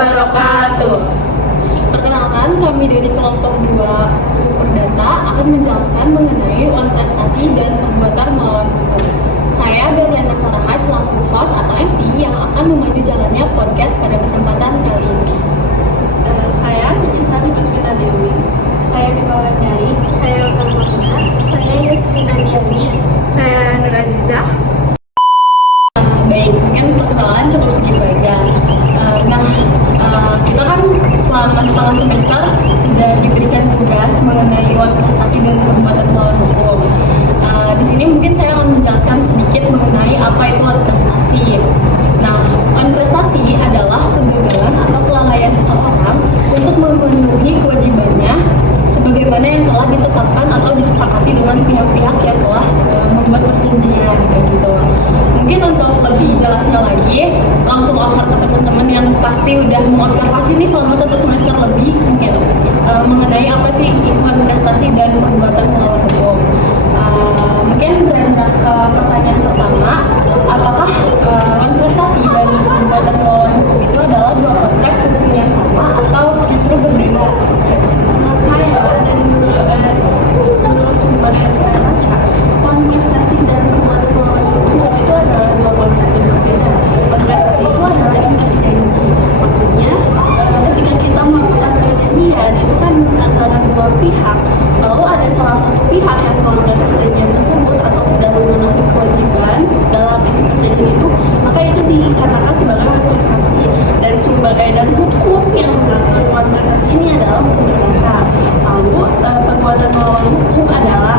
wabarakatuh. Perkenalkan, kami dari kelompok 2 Perdata akan menjelaskan mengenai UAN prestasi dan perbuatan melawan hukum. Saya Berliana Sarahat selaku host atau MC yang akan memandu jalannya podcast pada kesempatan kali ini. Saya Cici Sari Puspita Dewi. Saya Bima Dari. Saya Kalma Benar. Saya Yasmina Diani. Saya Nur Aziza. Baik, mungkin perkenalan cukup segitu aja. Kita kan selama setengah semester sudah diberikan tugas mengenai UAN prestasi dan perbuatan melawan hukum. Di sini mungkin saya akan menjelaskan sedikit mengenai apa itu UAN prestasi. Nah, UAN prestasi adalah kegagalan atau kelalaian seseorang untuk memenuhi kewajibannya sebagaimana yang telah ditetapkan atau disepakati dengan pihak-pihak yang telah membuat perjanjian kayak gitu. Mungkin untuk lebih jelasnya lagi, langsung offer ke teman-teman yang pasti udah mengobservasi nih selama 1 semester lebih mungkin mengenai apa sih UAN prestasi dan perbuatan melawan hukum. Mungkin beranjak ke pertanyaan pertama, apakah UAN prestasi dan perbuatan melawan hukum itu adalah dua konsep hukum yang sama atau justru berbeda? Menurut saya dan menurut sumber yang saya baca, UAN prestasi dan perbuatan melawan hukum itu adalah dua konsep yang berbeda. UAN prestasi itu adalah ingkar janji. Maksudnya, ketika kita melakukan perjanjian itu kan antara dua pihak, lalu ada salah satu pihak yang melanggar perjanjian tersebut atau tidak memenuhi kewajiban dalam isi perjanjian itu, maka itu dikatakan sebagai UAN prestasi. Dan sumber dan hukum yang mengatur UAN prestasi ini adalah hukum perdata. Lalu perbuatan melawan hukum adalah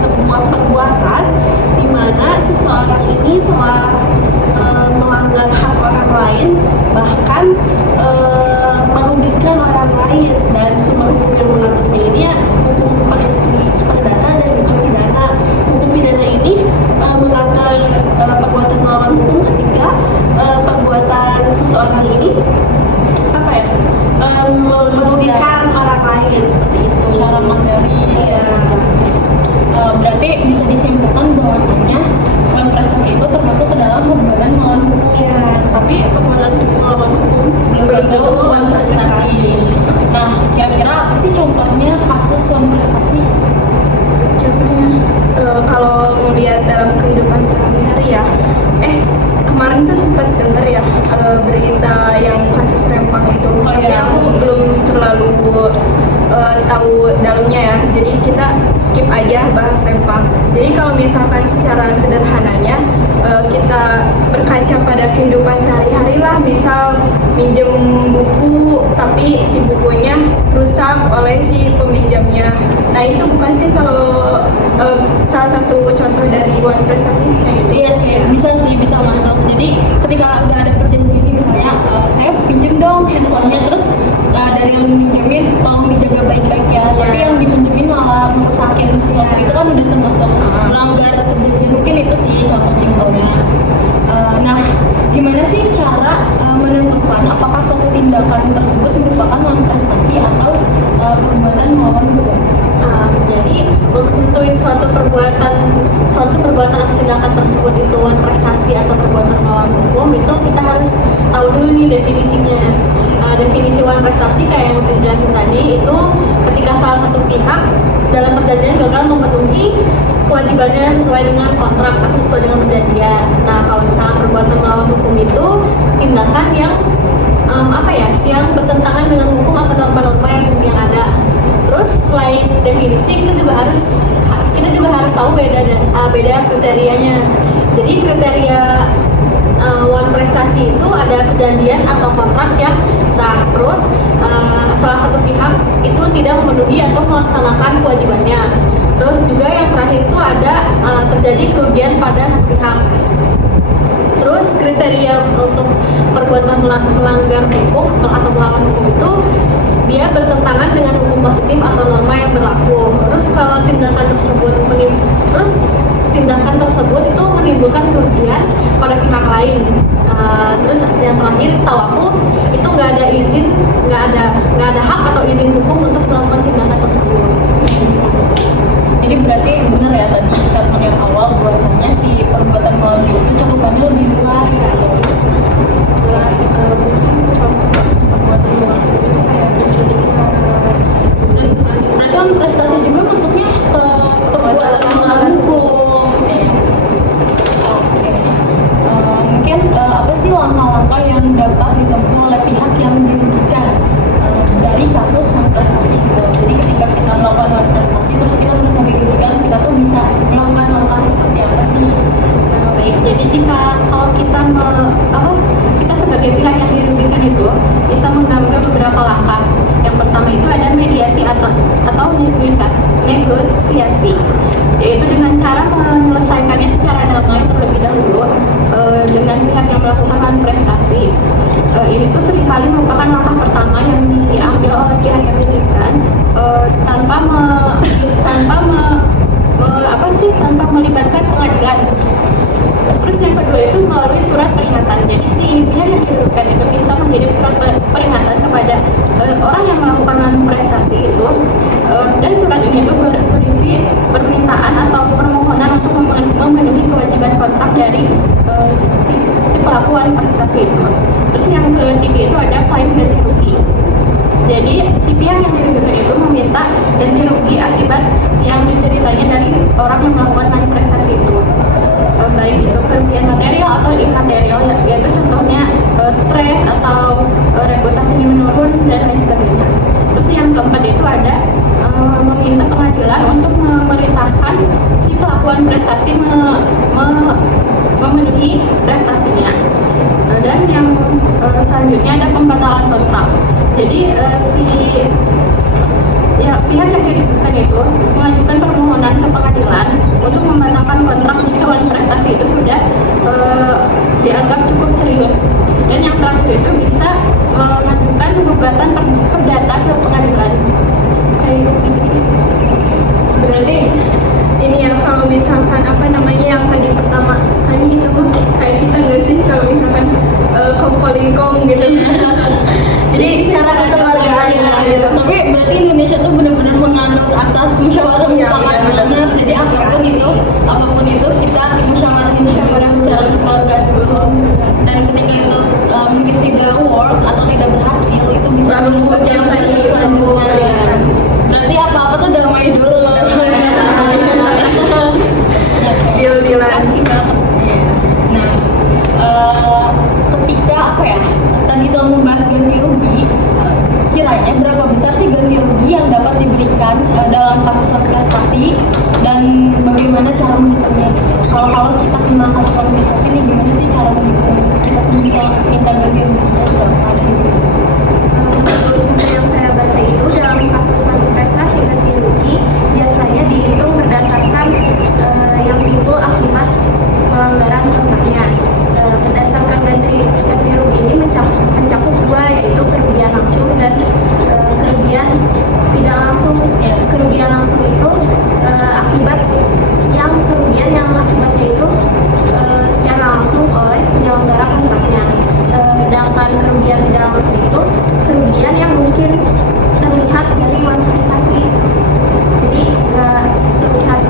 sebuah perbuatan di mana seseorang ini telah melanggar hak orang lain, bahkan merugikan orang lain, dan sumber hukum yang mengaturnya ini hukum perdata dan hukum pidana. Hukum pidana ini mengatur perbuatan melawan hukum ketika perbuatan seseorang ini merugikan orang lain seperti itu Secara materi. ya. Berarti bisa disimpulkan bahwasanya UAN prestasi itu termasuk ke dalam perbuatan melawan hukum. Ya, tapi perbuatan melawan hukum Belum tentu UAN prestasi. Nah, kira-kira apa sih contohnya kasus UAN prestasi? Contohnya kalau melihat dalam kehidupan sehari-hari ya, kemarin tuh sempat dengar ya berita yang kasus Rempang itu, tapi iya. aku belum terlalu tahu dalamnya ya, jadi kita skip aja bahas Rempang. Jadi kalau misalkan secara sederhananya kita berkaca pada kehidupan sehari-hari lah, misal minjem buku tapi si bukunya rusak oleh si peminjamnya. Nah itu bukan sih kalau salah satu contoh dari UAN prestasi kayak gitu? Iya sih, bisa masuk. Jadi ketika udah ada perjanjian ini misalnya, saya pinjem dong handphonenya, terus dari yang minjemin tolong dijaga baik-baik ya. Tapi yang dipinjemin malah merusakin sesuatu, itu kan udah termasuk melanggar perjanjian. Mungkin itu sih contoh simpelnya. Nah, gimana sih cara menentukan apakah suatu tindakan tersebut merupakan UAN prestasi atau perbuatan melawan hukum? Jadi untuk menentuin suatu perbuatan atau tindakan tersebut itu UAN prestasi atau perbuatan melawan hukum, itu kita harus tahu dulu nih definisinya. Definisi UAN prestasi kayak yang dijelasin tadi, itu ketika salah satu pihak dalam perjanjian gagal memenuhi kewajibannya sesuai dengan kontrak atau sesuai dengan perjanjian. Nah, kalau misalnya perbuatan melawan hukum itu tindakan yang yang bertentangan dengan hukum atau norma-norma yang ada. Terus selain definisi, kita juga harus tahu beda kriterianya. Jadi kriteria UAN prestasi itu ada perjanjian atau kontrak yang sah. Terus salah satu pihak itu tidak memenuhi atau melaksanakan kewajibannya. Terus juga yang terakhir itu ada terjadi kerugian pada pihak. Terus kriteria untuk perbuatan melanggar hukum atau melawan hukum itu dia bertentangan dengan hukum positif atau norma yang berlaku. Terus kalau tindakan tersebut itu menimbulkan kerugian pada pihak lain. Terus yang terakhir setahu aku itu nggak ada hak atau izin hukum untuk melakukan tindakan tersebut. Jadi berarti benar ya tadi statement yang awal bahwasanya si perbuatan melawan hukum itu cakupannya lebih luas. beberapa langkah. Yang pertama itu ada mediasi atau negosiasi, yaitu dengan cara menyelesaikannya secara damai terlebih dahulu dengan pihak yang melakukan prestasi. Ini tuh seringkali merupakan langkah pertama yang diambil oleh pihak yang diinginkan tanpa melibatkan pengadilan. Terus yang kedua itu melalui surat peringatan. Jadi si pihak yang dirugikan itu bisa mengirim surat peringatan kepada orang yang melakukan prestasi itu, dan surat ini itu berisi permintaan atau permohonan untuk memenuhi kewajiban kontrak dari si pelaku prestasi itu. Terus yang ketiga itu ada klaim ganti rugi. Jadi si pihak yang dirugikan itu meminta ganti rugi akibat yang dideritanya dari orang yang melakukan prestasi itu, baik itu kerugian material atau imaterial, yaitu contohnya stres atau reputasinya menurun dan lain sebagainya. Terus yang keempat itu ada meminta pengadilan untuk memerintahkan si pelakuan prestasi memenuhi prestasinya. Dan yang selanjutnya ada pembatalan kontrak. Jadi pihak yang dirugikan itu mengajukan permohonan ke pengadilan untuk membatalkan kontrak jika prestasi itu sudah dianggap cukup serius. Dan yang terakhir itu bisa mengajukan gugatan perdata ke pengadilan. Kayak gitu sih. Berarti ini ya, kalau misalkan yang tadi pertama kali itu kayak kita nggak sih kalau misalkan kongkolingkong gitu. Jadi secara kekeluargaan gitu. Tapi berarti Indonesia tuh benar-benar menganut asas musyawarah mufakat banget. Jadi apapun itu kita musyawarahin secara keluarga dulu. Dan ketika itu mungkin tidak work atau tidak berhasil, itu bisa berubah jadi selanjutnya. Berarti apa-apa tuh damai dulu. Deal-dealan. Nah, ketika tadi tuh membahas ganti rugi, kiranya berapa besar sih ganti rugi yang dapat diberikan dalam kasus prestasi, dan bagaimana cara menghitungnya? Kalau kita kena kasus prestasi ini, gimana sih cara menghitung? Kita bisa minta ganti ruginya berapa? Contoh yang saya baca itu dalam kasus prestasi ganti rugi biasanya dihitung berdasarkan yang timbul akibat pelanggaran kontraknya. Berdasarkan ganti rugi ini mencakup dua, yaitu kerugian langsung dan kerugian tidak langsung. Kerugian langsung itu kerugian yang akibatnya itu secara langsung oleh penyelenggara kontraknya. Sedangkan kerugian tidak langsung itu kerugian yang mungkin terlihat dari prestasi. Jadi terlihat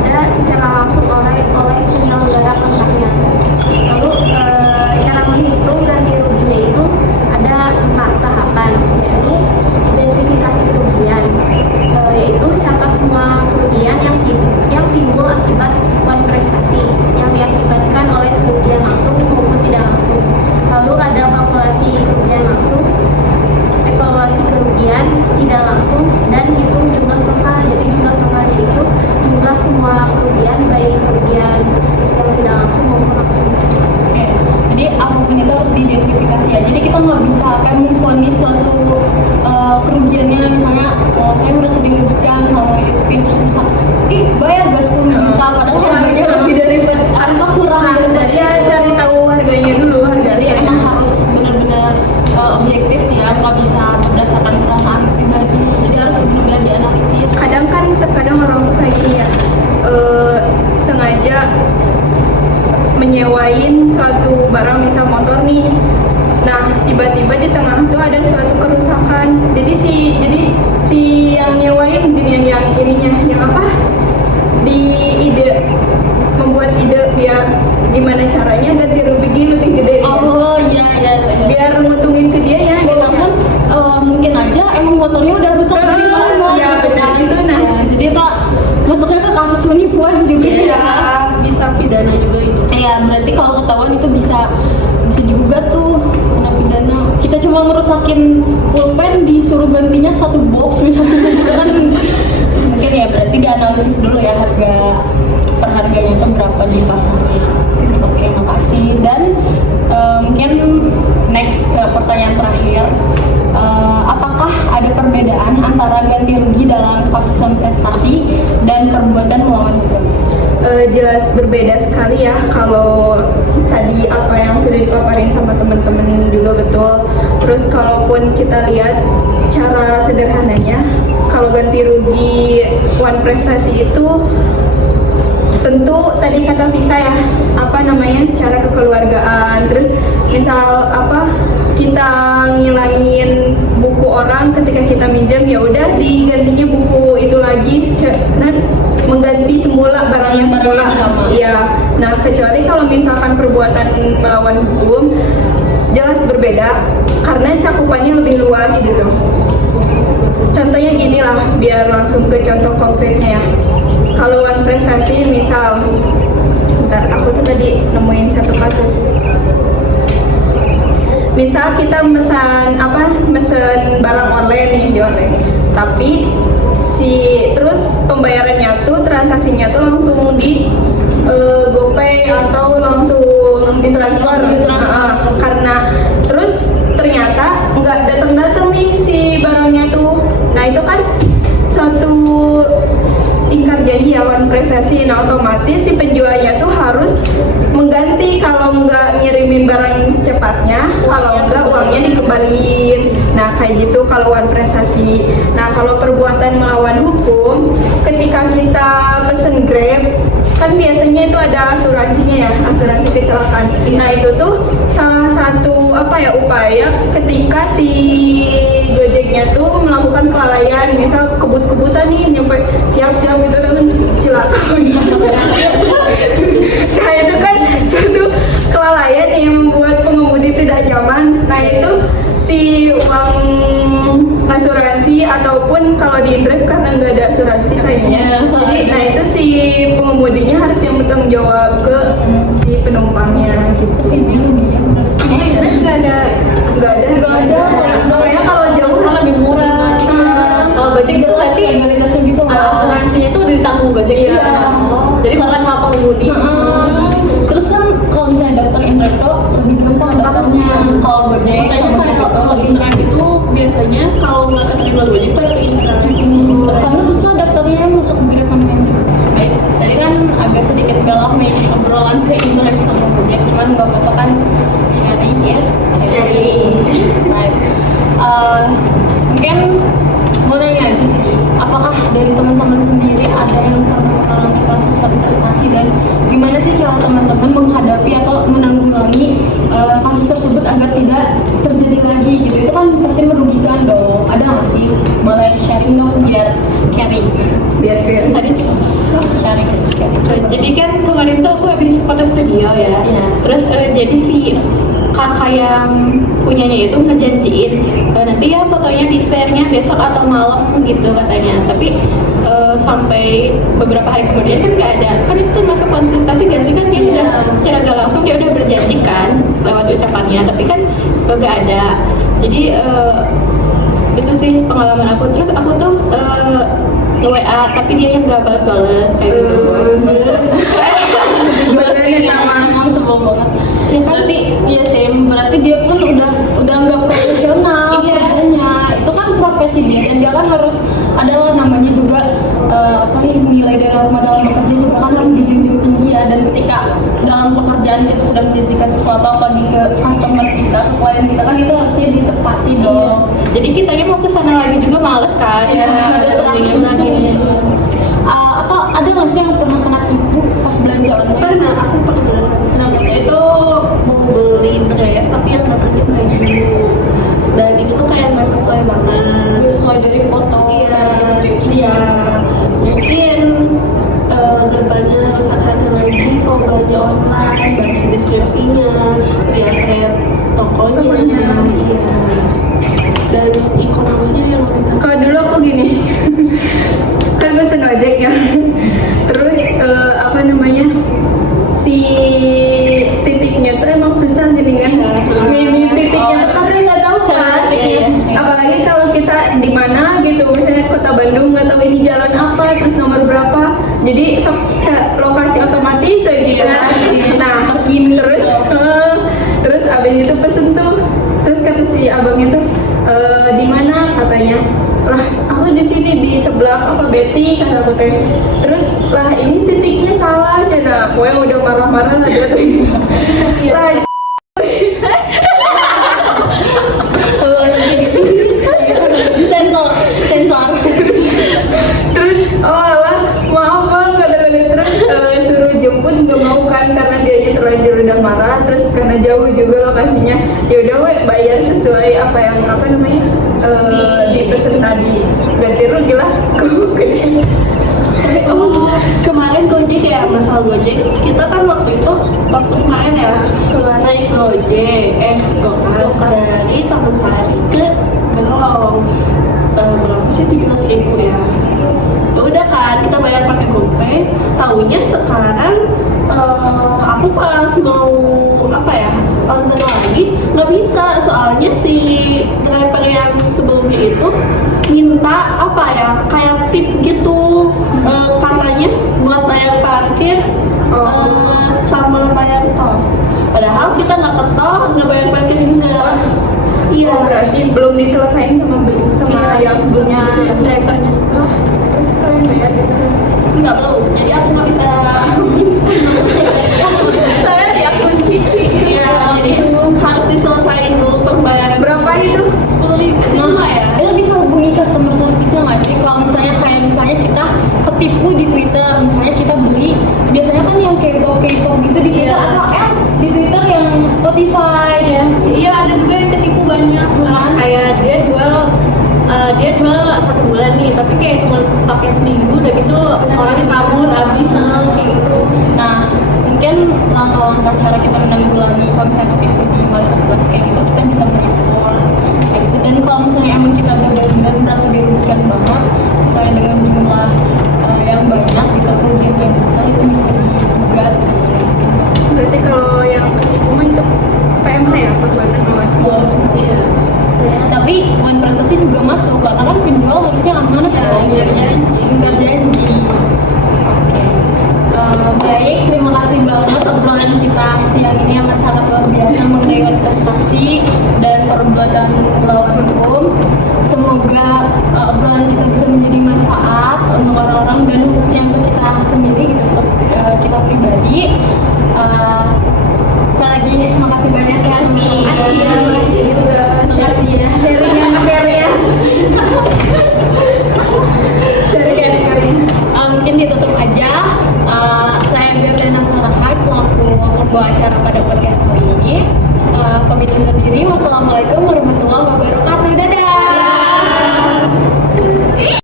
tidak secara langsung oleh penyelenggara kontraknya. Lalu cara menghitung ganti ruginya itu ada 4 tahapan, yaitu identifikasi kerugian, yaitu catat semua kerugian yang timbul akibat prestasi yang diakibatkan oleh kerugian langsung maupun tidak langsung. Lalu ada kalkulasi kerugian langsung, evaluasi kerugian tidak langsung, dan hitung jumlah total. Jadi jumlah totalnya itu jumlah semua kerugian, baik kerugian yang tidak langsung maupun langsung. Jadi apapun itu harus diidentifikasi ya. Jadi kita nggak bisa kayak memvonis suatu kerugiannya, misalnya saya merasa dirugikan sama Yusufin, terus bisa bayar gak 10 juta, padahal harganya lebih dari harga kurang dari Cari tahu harganya dulu. Jadi emang harus benar-benar objektif sih ya, nggak bisa berdasarkan perasaan pribadi. Jadi harus benar-benar dianalisis. Terkadang orang tuh kayak gini ya, sengaja menyewain suatu barang, misal motor nih. Nah, tiba-tiba di tengah tuh ada suatu kerusakan. Jadi si yang nyewain yang ininya yang membuat ide biar gimana caranya ganti rugi lebih gede. Oh iya. Biar nguntungin ke dia ya. Walaupun mungkin aja emang motornya udah rusak dari lama. Iya, benar gitu. Nah, jadi Pak masuknya ke kasus penipuan juga ya. Bisa pidana juga itu. Iya, berarti kalau ketahuan itu bisa digugat tuh kena pidana. Kita cuma ngerusakin pulpen disuruh gantinya 1 box misalnya kan mungkin ya, berarti dianalisis dulu ya harganya itu berapa di pasarnya. Oke, makasih. Dan mungkin next ke pertanyaan terakhir. sekali ya kalau tadi apa yang sudah dipaparin sama teman-teman juga betul. Terus kalaupun kita lihat secara sederhananya, kalau ganti rugi uang prestasi itu tentu tadi kata Vika ya, apa namanya, secara kekeluargaan. Terus misal apa, kita ngilangin buku orang ketika kita minjam, ya udah digantinya buku itu lagi, dan mengganti semula barangnya semula. Iya. Nah, kecuali kalau misalkan perbuatan melawan hukum jelas berbeda karena cakupannya lebih luas gitu. Contohnya gini lah, biar langsung ke contoh konkretnya ya. Kalau uang prestasi misal, bentar, aku tuh tadi nemuin satu kasus. Misal kita mesen barang online nih di online, tapi terus pembayarannya tuh, transaksinya tuh langsung di GoPay atau langsung ditransfer. Karena terus ternyata nggak datang nih si barangnya tuh. Nah itu kan suatu ingkar janji awan prestasi. Nah otomatis si penjualnya tuh harus mengganti, kalau nggak ngirimin barang secepatnya, kalau nggak uangnya dikembaliin. Nah kayak gitu kalau awan prestasi. Nah kalau perbuatan melawan hukum, ketika kita pesen Grab kan biasanya itu ada asuransinya ya, asuransi kecelakaan. Nah itu tuh salah satu upaya ketika si Gojeknya tuh melakukan kelalaian, misal kebut-kebutan nih nyampe siap-siap gitu kan celaka. Nah itu kan suatu kelalaian yang membuat pengemudi tidak nyaman. Nah itu si uang asuransi, ataupun kalau di Grab karena nggak ada asuransi kayaknya. Jadi nah itu si pengemudinya harus yang bertanggung jawab ke si penumpangnya gitu. Nggak ada asuransi, nggak ada. Makanya kalau jauh Lebih murah. Kalau Gojek itu nggak sih? Asuransinya itu udah ditanggung Gojek. Iya. Jadi bukan sama pengemudi. Terus kan kalau misalnya daftar Intrek tuh lebih gampang daftarnya. Kalau Gojek Makanya kayak kalau Intrek itu biasanya kalau nggak keterima Gojek pada ke Intrek. karena susah daftarnya masuk ke Grab online. Baik, tadi kan agak sedikit galak nih obrolan ke Intrek sama Gojek, cuman nggak apa-apa kan, sharing, yes, sharing. Right. Mungkin mau nanya aja sih, apakah dari teman-teman sendiri ada yang pernah mengalami kasus suatu prestasi, dan gimana sih cara teman-teman menghadapi atau menanggulangi kasus tersebut agar tidak terjadi lagi gitu? Itu kan pasti merugikan dong. Ada nggak sih? Boleh sharing dong biar caring. Tadi Sharing is caring. jadi kan kemarin tuh aku habis foto studio ya. Iya. Terus jadi si kakak yang punyanya itu ngejanjiin nanti ya fotonya di share-nya besok atau malam gitu katanya. Tapi sampai beberapa hari kemudian kan nggak ada. Kan itu masuk konsultasi dan kan dia udah secara nggak langsung dia udah berjanji kan lewat ucapannya. Tapi kan nggak ada. Jadi itu sih pengalaman aku. Terus aku tuh nge-WA tapi dia yang nggak balas-balas kayak gitu. Berarti emang sebel banget. Ya kan, berarti iya sih, berarti dia pun udah nggak profesional kerjanya. Itu kan profesi dia, dan dia kan harus ada namanya juga nilai dari norma dalam bekerja juga kan harus dijunjung tinggi ya. Dan ketika dalam pekerjaan kita sudah menjanjikan sesuatu apalagi ke customer kita, ke klien kita, kan itu harusnya ditepati dong. Jadi kitanya mau kesana lagi juga males kan. Ada trust issue. Atau ada nggak sih yang pernah kena tipu pas belanja online? Pernah, aku pernah. Nah, itu mau beli dress tapi yang datangnya baju. Dan itu tuh kayak nggak sesuai banget. Sesuai dari foto, Iya, dari deskripsi. iya. Mungkin kedepannya harus hati-hati lagi kalau belanja online, baca deskripsinya, lihat rate tokonya, iya. Dan e-commerce-nya yang lebih Kalau dulu aku gini, kan pesen ojek ya. Terus si titiknya tuh emang susah jadi kan. Ini titiknya tuh karena nggak tahu kan. Apalagi kalau kita di mana gitu, misalnya kota Bandung nggak tahu ini jalan apa, terus nomor berapa. Jadi lokasi otomatis gitu. Nah, terus abis itu pesen tuh, terus kata si abangnya tuh di mana katanya, lah aku di sini di sebelah apa Betty kata aku teh. Terus lah ini titiknya salah cina, pokoknya udah marah-marah lah dia tuh. Lah sensor. terus alah maaf bang kata-kata terus suruh jemput nggak mau kan karena dia terlanjur udah marah, terus karena jauh juga lokasinya, ya udah we bayar sesuai apa yang apa namanya dipesan tadi, ganti rugi lah Oh, kemarin Gojek ya, masalah Gojek. Kita kan waktu kemarin ya naik Gokar dari Taman Sari ke Gerong. Berapa sih, 17.000 ya. Ya udah kan kita bayar pakai GoPay. Taunya sekarang aku pas mau apa ya order lagi nggak bisa, soalnya si driver yang sebelumnya itu minta apa ya kayak tip gitu, katanya buat bayar parkir sama bayar tol. Padahal kita nggak ke tol, nggak bayar parkir juga. Iya. Oh, berarti belum diselesain sama yang sebelumnya gitu ya? Drivernya. Terus kalian bayar gitu kan? Enggak, belum. Jadi aku nggak bisa. Saya di akun Cici. Iya, jadi harus diselesain dulu pembayaran. Berapa itu? 10.000 sih Nah, ya. itu bisa hubungi customer service-nya nggak sih? Kalau misalnya misalnya kita ketipu di Twitter, misalnya kita beli, biasanya kan yang K-pop gitu di Twitter, Iya. atau di Twitter yang Spotify ya. Iya, ada juga yang ketipu banyak kan. Kayak dia jual 1 bulan nih, tapi kayak cuma pakai seminggu udah gitu orang disambut habis kayak gitu. Nah, mungkin langkah-langkah cara kita menanggulangi kalau misalnya ketipu di marketplace kayak gitu, kita bisa berikut kayak gitu. Dan kalau misalnya emang kita udah benar-benar merasa dirugikan banget, misalnya dengan jumlah yang banyak gitu, kerugian yang besar, itu bisa digugat sebenarnya. Berarti kalau yang ketipu mah itu PMH ya, perbuatan melawan. Iya. Tapi poin prestasi juga masuk karena kan penjual harusnya amanah Ya, dong. ingkar janji. Ingkar janji. Oke. Baik, terima kasih banget obrolan kita siang ini amat sangat luar